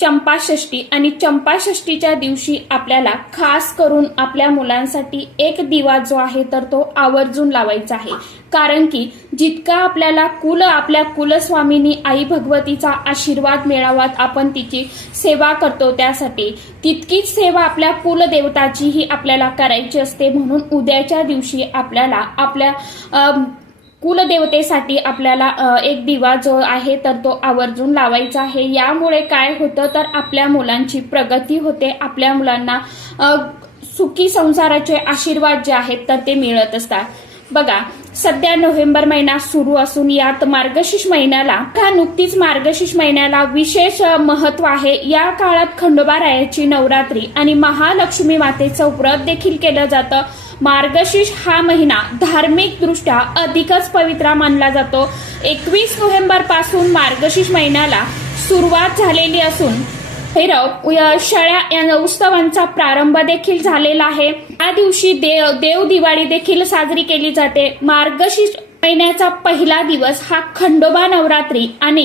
चंपाषष्ठी आणि चंपाषष्ठीच्या दिवशी आपल्याला खास करून आपल्या मुलांसाठी एक दिवा जो आहे तर तो आवर्जून लावायचा आहे. कारण की जितका आपल्याला कुल आपल्या कुलस्वामीनी आई भगवतीचा आशीर्वाद मिळावात आपण तिची सेवा करतो त्यासाठी तितकीच सेवा आपल्या कुलदेवताचीही आपल्याला करायची असते. म्हणून उद्याच्या दिवशी आपल्याला आपल्या कुलदेवतेसाठी आपल्याला एक दिवा जो आहे तर तो आवर्जून लावायचा आहे. यामुळे काय होतं तर आपल्या मुलांची प्रगती होते. आपल्या मुलांना सुखी संसाराचे आशीर्वाद जे आहेत तर ते मिळत असतात. बघा सध्या नोव्हेंबर महिना सुरू असून यात मार्गशीर्ष महिन्याला का नुकतीच मार्गशीर्ष महिन्याला विशेष महत्त्व आहे या काळात खंडोबा रायाची नवरात्री आणि महालक्ष्मी मातेचं व्रत देखील केलं जातं. मार्गशीर्ष हा महिना धार्मिकदृष्ट्या अधिकच पवित्रा मानला जातो. एकवीस नोव्हेंबरपासून मार्गशीर्ष महिन्याला सुरुवात झालेली असून भैरव शळ्या या उत्सवांचा प्रारंभ देखील झालेला आहे. या दिवशी देव देव दिवाळी देखील साजरी केली जाते. मार्गशीर्ष महिन्याचा पहिला दिवस हा खंडोबा नवरात्री आणि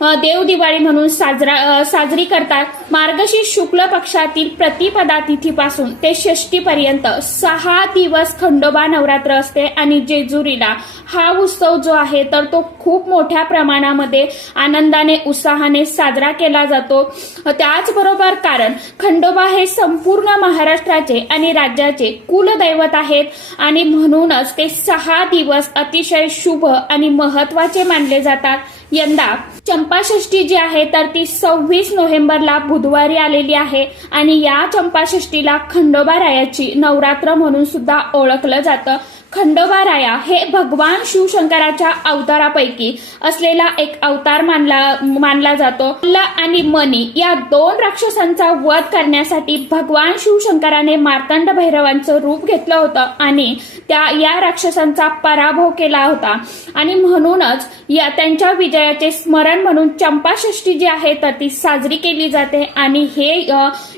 देवदिवाळी देव दिवाळी म्हणून साजरा साजरी करतात. मार्गशीर्ष शुक्ल पक्षातील प्रतिपदा तिथीपासून ते षष्टीपर्यंत सहा दिवस खंडोबा नवरात्र असते आणि जेजुरीला हा उत्सव जो आहे तर तो खूप मोठ्या प्रमाणामध्ये आनंदाने उत्साहाने साजरा केला जातो. त्याचबरोबर कारण खंडोबा हे संपूर्ण महाराष्ट्राचे आणि राज्याचे कुलदैवत आहेत आणि म्हणूनच ते सहा दिवस अतिशय शुभ आणि महत्त्वाचे मानले जातात. यंदा चंपाषष्ठी जी आहे तर ती सव्वीस नोव्हेंबरला बुधवारी आलेली आहे आणि या चंपाषष्ठीला खंडोबा रायाची नवरात्र म्हणून सुद्धा ओळखलं जातं. खंडोबाराया हे भगवान शिवशंकराच्या अवतारापैकी असलेला एक अवतार मानला मानला जातो. ल आणि मनी या दोन राक्षसांचा वध करण्यासाठी भगवान शिवशंकराने मार्तंड भैरवांचं रूप घेतलं होतं आणि त्या या राक्षसांचा पराभव केला होता. आणि म्हणूनच या त्यांच्या विजयाचे स्मरण म्हणून चंपाषष्ठी जी आहे तर ती साजरी केली जाते. आणि हे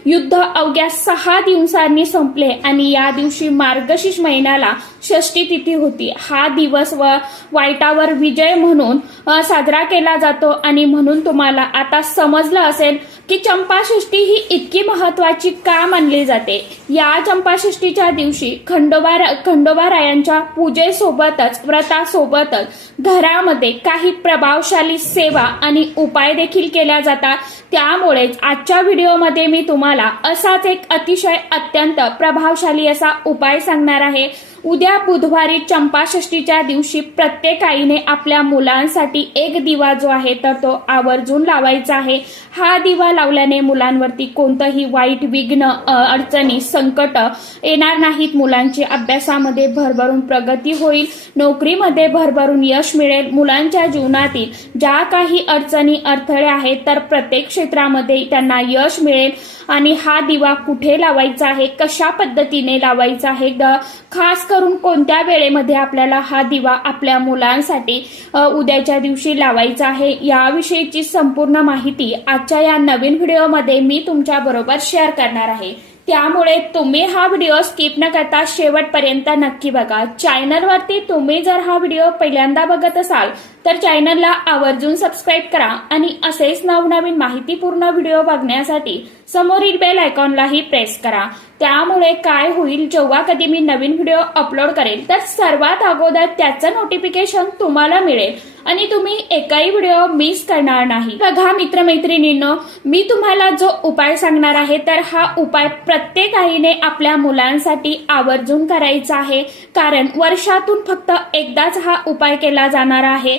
युद्ध अवघ्या सहा दिवसांनी संपले. आणि या दिवशी मार्गशीर्ष महिन्याला षष्टी तिथी होती. हा दिवस व वाईटावर विजय म्हणून साजरा केला जातो आणि म्हणून तुम्हाला आता समजलं असेल की चंपाषष्ठी ही इतकी महत्वाची का मानली जाते? या चंपाषष्ठीच्या दिवशी खंडोबा खंडोबा रायांच्या पूजेसोबतच व्रतासोबतच घरामध्ये काही प्रभावशाली सेवा आणि उपाय देखील केल्या जातात. त्यामुळेच आजच्या व्हिडिओमध्ये मी तुम्हाला असाच एक अतिशय अत्यंत प्रभावशाली असा उपाय सांगणार आहे. उद्या बुधवारी चंपाषष्ठीच्या दिवशी प्रत्येक आईने आपल्या मुलांसाठी एक दिवा जो आहे तर तो आवर्जून लावायचा आहे. हा दिवा लावल्याने मुलांवरती कोणतंही वाईट विघ्न अडचणी संकट येणार नाहीत. मुलांची अभ्यासामध्ये भरभरून प्रगती होईल. नोकरीमध्ये भरभरून यश मिळेल. मुलांच्या जीवनातील ज्या काही अडचणी अडथळे आहेत तर प्रत्येक क्षेत्रामध्ये त्यांना यश मिळेल. आणि हा दिवा कुठे लावायचा आहे? कशा पद्धतीने लावायचा आहे? ग- खास करून कोणत्या वेळेमध्ये आपल्याला हा दिवा आपल्या मुलांसाठी उद्याच्या दिवशी लावायचा आहे याविषयीची संपूर्ण माहिती आजच्या या नवीन व्हिडिओमध्ये मी तुमच्या बरोबर शेअर करणार आहे. त्यामुळे तुम्ही हा व्हिडिओ स्किप न करता शेवटपर्यंत नक्की बघा. चॅनलवरती तुम्ही जर हा व्हिडिओ पहिल्यांदा बघत असाल तर चॅनलला आवर्जून सबस्क्राईब करा आणि असेच नवनवीन माहितीपूर्ण व्हिडिओ बघण्यासाठी समोरील बेल आयकॉनलाही प्रेस करा. त्यामुळे काय होईल जेव्हा कधी मी नवीन व्हिडिओ अपलोड करेल तर सर्वात अगोदर त्याचं नोटिफिकेशन तुम्हाला मिळेल आणि तुम्ही एकही व्हिडिओ मिस करणार नाही. बघा मित्रमैत्रिणींनो मी तुम्हाला जो उपाय सांगणार आहे तर हा उपाय प्रत्येक आईने आपल्या मुलांसाठी आवर्जून करायचा आहे. कारण वर्षातून फक्त एकदाच हा उपाय केला जाणार आहे.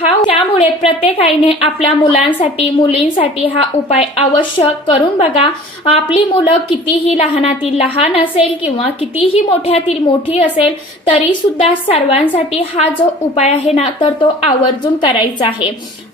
हा त्यामुळे प्रत्येक आईने आपल्या मुलांसाठी मुलींसाठी हा उपाय अवश्य करून बघा. आपली मुलं कितीही लहानातील लहान असेल किंवा कितीही मोठ्यातील मोठी असेल तरी सुद्धा सर्वांसाठी हा जो उपाय आहे ना तर तो आवर्जून करायचा आहे.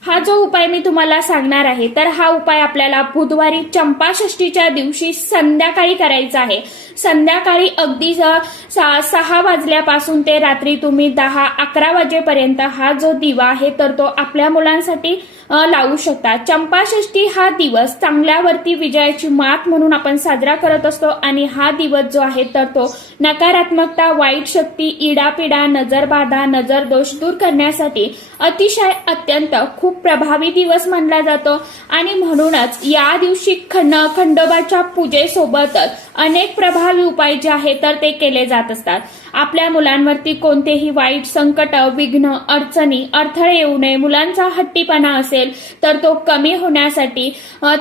हा जो उपाय मी तुम्हाला सांगणार आहे तर हा उपाय आपल्याला बुधवारी चंपाषष्ठीच्या दिवशी संध्याकाळी करायचा आहे. संध्याकाळी अगदी सा- सहा वाजल्यापासून ते रात्री तुम्ही दहा अकरा वाजेपर्यंत हा जो दिवा आहे तर तो आपल्या मुलांसाठी लावू शकता चंपाषष्ठी हा दिवस चांगल्यावरती विजयाची मात म्हणून आपण साजरा करत असतो आणि हा दिवस जो आहे तर तो नकारात्मकता वाईट शक्ती इडापिडा नजरबाधा नजर दोष दूर करण्यासाठी अतिशय अत्यंत खूप प्रभावी दिवस मानला जातो. आणि म्हणूनच या दिवशी खंड खंडोबाच्या पूजेसोबतच अनेक प्रभावी उपाय जे आहेत तर ते केले जात असतात. आपल्या मुलांवरती कोणतेही वाईट संकट विघ्न अडचणी अडथळे येऊ नये. मुलांचा हट्टीपणा असेल तर तो कमी होण्यासाठी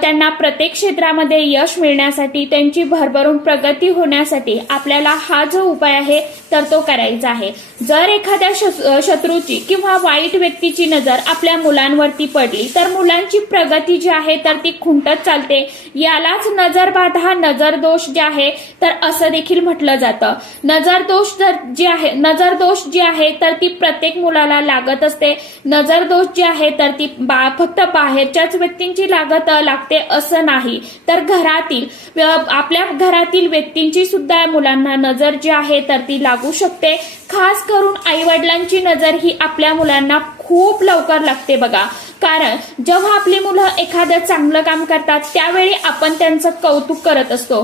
त्यांना प्रत्येक क्षेत्रामध्ये यश मिळण्यासाठी त्यांची भरभरून प्रगती होण्यासाठी आपल्याला हा जो उपाय आहे तर तो करायचा आहे. जर एखाद्या शत्रूची किंवा वाईट व्यक्तीची नजर आपल्या मुलांवरती पडली तर मुलांची प्रगती जी आहे तर ती खुंटत चालते. यालाच नजरबाधा नजर दोष जे आहे तर असं देखील म्हटलं जातं. नजर दोष जर जी आहे नजर दोष जी आहे तर ती प्रत्येक मुलाला लागत असते. नजर दोष जी आहे तर ती बा फक्त बाहेरच्याच व्यक्तींची लागत लागते असं नाही. तर घरातील आपल्या घरातील व्यक्तींची सुद्धा मुलांना नजर जी आहे तर ती लागू शकते. खास करून आई वडिलांची नजर ही आपल्या मुलांना खूप लवकर लागते बघा. कारण जेव्हा आपली मुलं एखादं चांगलं काम करतात त्यावेळी आपण त्यांचं कौतुक करत असतो.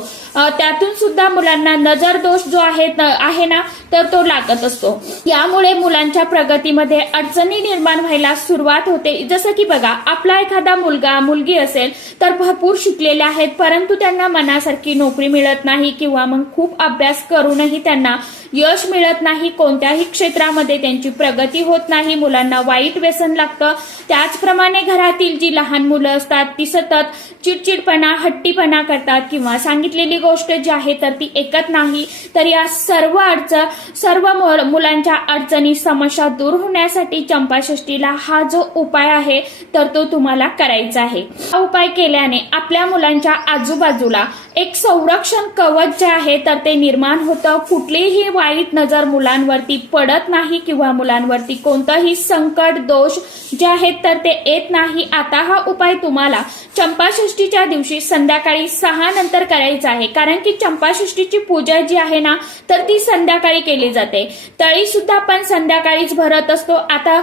त्यातून सुद्धा मुलांना नजर दोष जो आहे न- आहे ना तर तो लागत असतो. यामुळे मुलांच्या प्रगतीमध्ये अडचणी निर्माण व्हायला सुरुवात होते. जसं की बघा आपला एखादा मुलगा मुलगी असेल तर भरपूर शिकलेले आहेत परंतु त्यांना मनासारखी नोकरी मिळत नाही किंवा मग खूप अभ्यास करूनही त्यांना यश मिळत नाही कोणत्याही क्षेत्रामध्ये त्यांची प्रगती होत नाही मुलांना वाईट व्यसन लागतं. त्याचप्रमाणे घरातील जी लहान मुलं असतात ती सतत चिडचिडपणा हट्टीपणा करतात किंवा सांगितलेली गोष्ट जी आहे तर ती ऐकत नाही. तर या सर्व अडचण सर्व मु- मुलांच्या अडचणी समस्या दूर होण्यासाठी चंपाषष्टीला हा जो उपाय आहे तर तो तुम्हाला करायचा आहे. हा उपाय केल्याने आपल्या मुलांच्या आजूबाजूला एक संरक्षण कवच जे आहे तर ते निर्माण होतं. कुठलीही वाईट नजर मुलांवरती पडत नाही किंवा मुलांवरती कोणतंही संकट दोष जे आहेत तर ते येत नाही. आता हा उपाय तुम्हाला चंपाषष्टीच्या दिवशी संध्याकाळी सहा नंतर करायचा आहे. कारण की चंपाषष्टीची पूजा जी आहे ना तर ती संध्याकाळी केली जाते. तळी सुद्धा आपण संध्याकाळीच भरत असतो. आता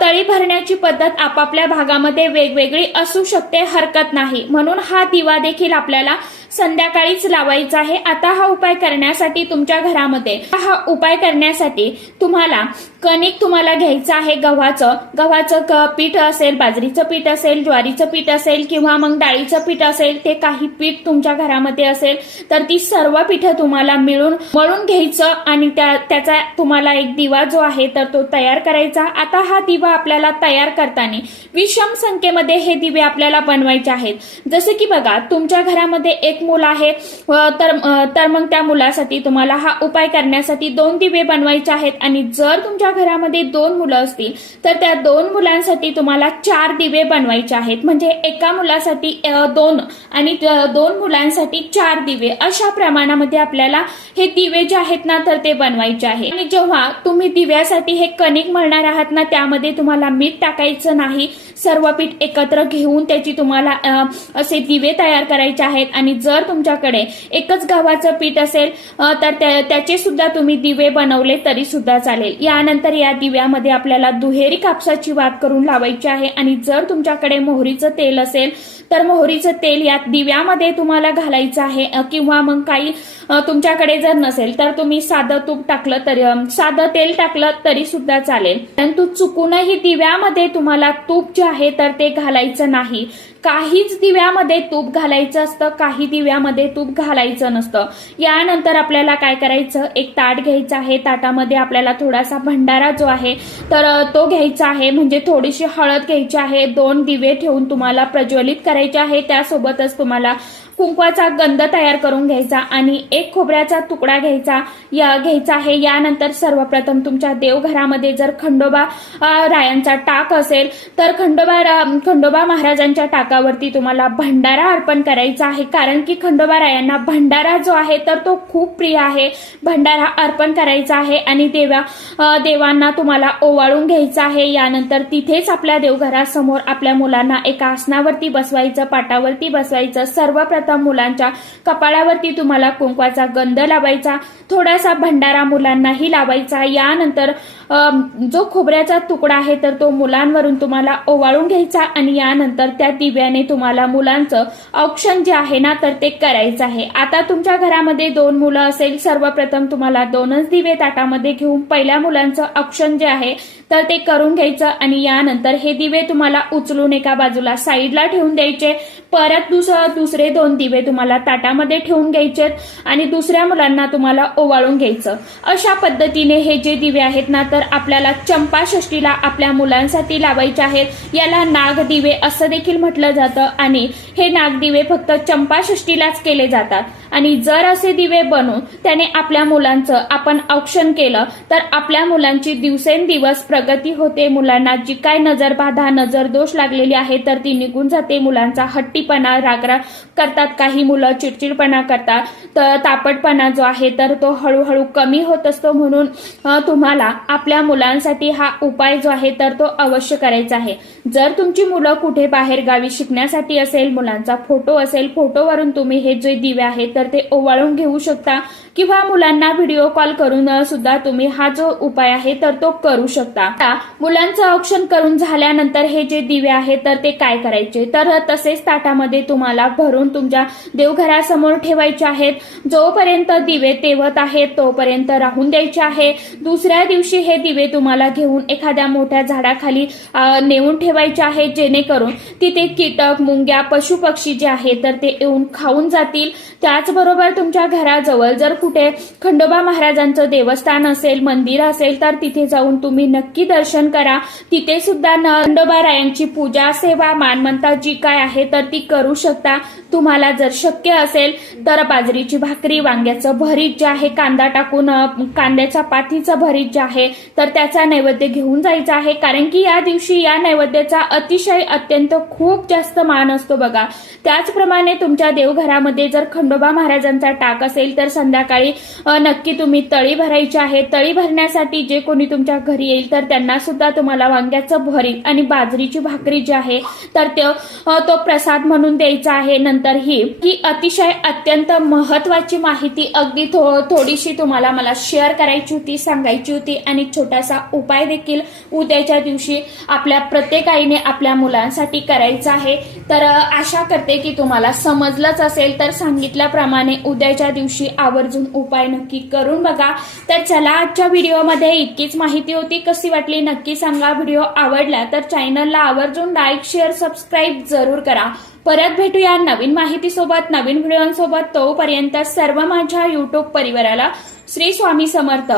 तळी भरण्याची पद्धत आपापल्या भागामध्ये वेगवेगळी असू शकते हरकत नाही. म्हणून हा दिवा देखील आपल्याला संध्याकाळीच लावायचा आहे. आता हा उपाय करण्यासाठी तुमच्या घरामध्ये हा उपाय करण्यासाठी तुम्हाला कणिक तुम्हाला घ्यायचं आहे गव्हाचं. गव्हाचं क- पीठ असेल बाजरीचं पीठ असेल ज्वारीचं पीठ असेल किंवा मग डाळीचं पीठ असेल ते काही पीठ तुमच्या घरामध्ये असेल तर ती सर्व पीठं तुम्हाला मिळून मळून घ्यायचं आणि त्या त्याचा तुम्हाला एक दिवा जो आहे तर तो तयार करायचा. आता हा दिवा आपल्याला तयार करताना विषम संख्येमध्ये हे दिवे आपल्याला बनवायचे आहेत. जसे की बघा तुमच्या घरामध्ये एक मूल आहे. तर तर मग त्या मुलासाठी तुम्हाला हा उपाय करण्यासाठी दोन दिवे बनवायचे आहेत आणि जर तुमच्या घरामध्ये दोन मुलं असतील तर त्या दोन मुलांसाठी तुम्हाला चार दिवे बनवायचे आहेत. म्हणजे एका मुलासाठी दोन आणि दोन मुलांसाठी चार दिवे. अशा प्रमाणामध्ये आपल्याला हे दिवे जे आहेत ना तर ते बनवायचे आहे. आणि जेव्हा तुम्ही दिव्यासाठी हे कणिक मळणार आहात ना त्यामध्ये तुम्हाला मीठ टाकायचं नाही. सर्व पीठ एकत्र घेऊन त्याची तुम्हाला असे दिवे तयार करायचे आहेत. आणि जर तुमच्याकडे. एकच गव्हाचं पीठ असेल तर त्याचे सुद्धा तुम्ही दिवे बनवले तरी सुद्धा चालेल. यानंतर या दिव्यामध्ये आपल्याला दुहेरी कापसाची वात करून लावायची आहे आणि जर तुमच्याकडे मोहरीचं तेल असेल तर मोहरीचं तेल या दिव्यामध्ये तुम्हाला घालायचं आहे किंवा मग काही तुमच्याकडे जर नसेल तर तुम्ही साधं तूप टाकलं तरी साधं तेल टाकलं तरी सुद्धा चालेल. परंतु चुकूनही दिव्यामध्ये तुम्हाला तूप जे आहे तर ते घालायचं नाही. काहीच दिव्यामध्ये तूप घालायचं असतं काही दिव्यामध्ये तूप घालायचं नसतं. यानंतर आपल्याला काय करायचं? एक ताट घ्यायचं आहे. ताटामध्ये आपल्याला थोडासा भंडारा जो आहे तर तो घ्यायचा आहे. म्हणजे थोडीशी हळद घ्यायची आहे. दोन दिवे ठेवून तुम्हाला प्रज्वलित करायचे आहे. त्यासोबतच तुम्हाला कुंकवाचा गंध तयार करून घ्यायचा आणि एक खोबऱ्याचा तुकडा घ्यायचा या घ्यायचा आहे. यानंतर सर्वप्रथम तुमच्या देवघरामध्ये जर खंडोबा रायांचा टाक असेल तर खंडोबा रा- खंडोबा महाराजांच्या टाकावरती तुम्हाला भंडारा अर्पण करायचा आहे. कारण की खंडोबा रायांना भंडारा जो आहे तर तो खूप प्रिय आहे. भंडारा अर्पण करायचा आहे आणि देवा देवांना तुम्हाला ओवाळून घ्यायचा आहे. यानंतर तिथेच आपल्या देवघरासमोर आपल्या मुलांना एका आसनावरती बसवायचं पाटावरती बसवायचं सर्वप्रथम सर्वप्रथम मुलांच्या कपाळावरती तुम्हाला कुंकवाचा गंध लावायचा थोडासा भंडारा मुलांनाही लावायचा. यानंतर जो खोबऱ्याचा तुकडा आहे तर तो मुलांवरून तुम्हाला ओवाळून घ्यायचा आणि यानंतर त्या दिव्याने तुम्हाला मुलांचं औक्षण जे आहे ना तर ते करायचं आहे. आता तुमच्या घरामध्ये दोन मुलं असेल सर्वप्रथम तुम्हाला दोनच दिवे ताटामध्ये घेऊन पहिल्या मुलांचं औक्षण जे आहे तर ते करून घ्यायचं आणि यानंतर हे दिवे तुम्हाला उचलून एका बाजूला साईडला ठेवून द्यायचे. परत दुस दुसरे दोन दिवे तुम्हाला ताटामध्ये ठेवून घ्यायचे आणि दुसऱ्या मुलांना तुम्हाला ओवाळून घ्यायचं. अशा पद्धतीने हे जे दिवे आहेत ना तर आपल्याला चंपाषष्टीला आपल्या मुलांसाठी लावायचे आहेत. याला नाग दिवे असं देखील म्हटलं जातं आणि हे नागदिवे फक्त चंपाषष्टीलाच केले जातात. आणि जर असे दिवे बनवून त्याने आपल्या मुलांचं आपण औक्षण केलं तर आपल्या मुलांची दिवसेंदिवस प्रगती होते. मुलांना जी काय नजरबाधा नजर दोष लागलेली आहे तर ती निघून जाते. मुलांचा हट्टीपणा रागरा करतात. काही मुलं चिडचिडपणा करतात. तर तापटपणा जो आहे तर तो हळूहळू कमी होत असतो. म्हणून तुम्हाला आपल्या मुलांसाठी हा उपाय जो आहे तर तो अवश्य करायचा आहे. जर तुमची मुलं कुठे बाहेर गावी शिकण्यासाठी असेल मुलांचा फोटो असेल फोटोवरून तुम्ही हे जे दिवे आहेत तर ते ओवाळून घेऊ शकता किंवा मुलांना व्हिडिओ कॉल करून सुद्धा तुम्ही हा जो उपाय आहे तर तो करू शकता. मुलांचं औक्षण करून झाल्यानंतर हे जे दिवे आहेत तर ते काय करायचे? तर तसेच ताटामध्ये तुम्हाला भरून तुमच्या देवघरासमोर ठेवायचे आहेत. जोपर्यंत दिवे तेवत आहेत तोपर्यंत राहून द्यायचे आहे. दुसऱ्या दिवशी हे दिवे तुम्हाला घेऊन एखाद्या मोठ्या झाडाखाली नेऊन ठेवायचे आहेत जेणेकरून तिथे कीटक मुंग्या पशु पक्षी जे आहेत तर ते येऊन खाऊन जातील. त्याच त्याचबरोबर तुमच्या घराजवळ जर कुठे खंडोबा महाराजांचं देवस्थान असेल मंदिर असेल तर तिथे जाऊन तुम्ही नक्की दर्शन करा. तिथे सुद्धा खंडोबा रायांची पूजा सेवा मानमंता जी काय आहे तर ती करू शकता. तुम्हाला जर शक्य असेल तर बाजरीची भाकरी वांग्याचं भरीत जे आहे कांदा टाकून कांद्याच्या पातीचं भरीत जे आहे तर त्याचा नैवेद्य घेऊन जायचा आहे. कारण की या दिवशी या नैवेद्याचा अतिशय अत्यंत खूप जास्त मान असतो बघा. त्याचप्रमाणे तुमच्या देवघरामध्ये जर खंडोबा महाराजांचा टाक असेल तर संध्याकाळी नक्की तुम्ही तळी भरायची आहे. तळी भरण्यासाठी जे कोणी तुमच्या घरी येईल तर त्यांना सुद्धा तुम्हाला वांग्याचं भरीत आणि बाजरीची भाकरी जी आहे तर तो तो प्रसाद म्हणून द्यायचा आहे. नंतर ही ही अतिशय अत्यंत महत्वाची माहिती अगदी थो थोडीशी तुम्हाला मला शेअर करायची होती सांगायची होती आणि छोटासा उपाय देखील उद्याच्या दिवशी आपल्या प्रत्येक आईने आपल्या मुलांसाठी करायचा आहे. तर आशा करते की तुम्हाला समजलंच असेल. तर सांगितल्याप्रमाणे प्रमाणे उद्याच्या दिवशी आवर्जून उपाय नक्की करून बघा. तर चला आजच्या व्हिडिओमध्ये इतकीच माहिती होती. कशी वाटली नक्की सांगा. व्हिडिओ आवडला तर चॅनलला आवर्जून लाईक शेअर सबस्क्राईब जरूर करा. परत भेटूया नवीन माहितीसोबत नवीन व्हिडिओंसोबत तोपर्यंत सर्व माझ्या युट्यूब परिवाराला श्री स्वामी समर्थ.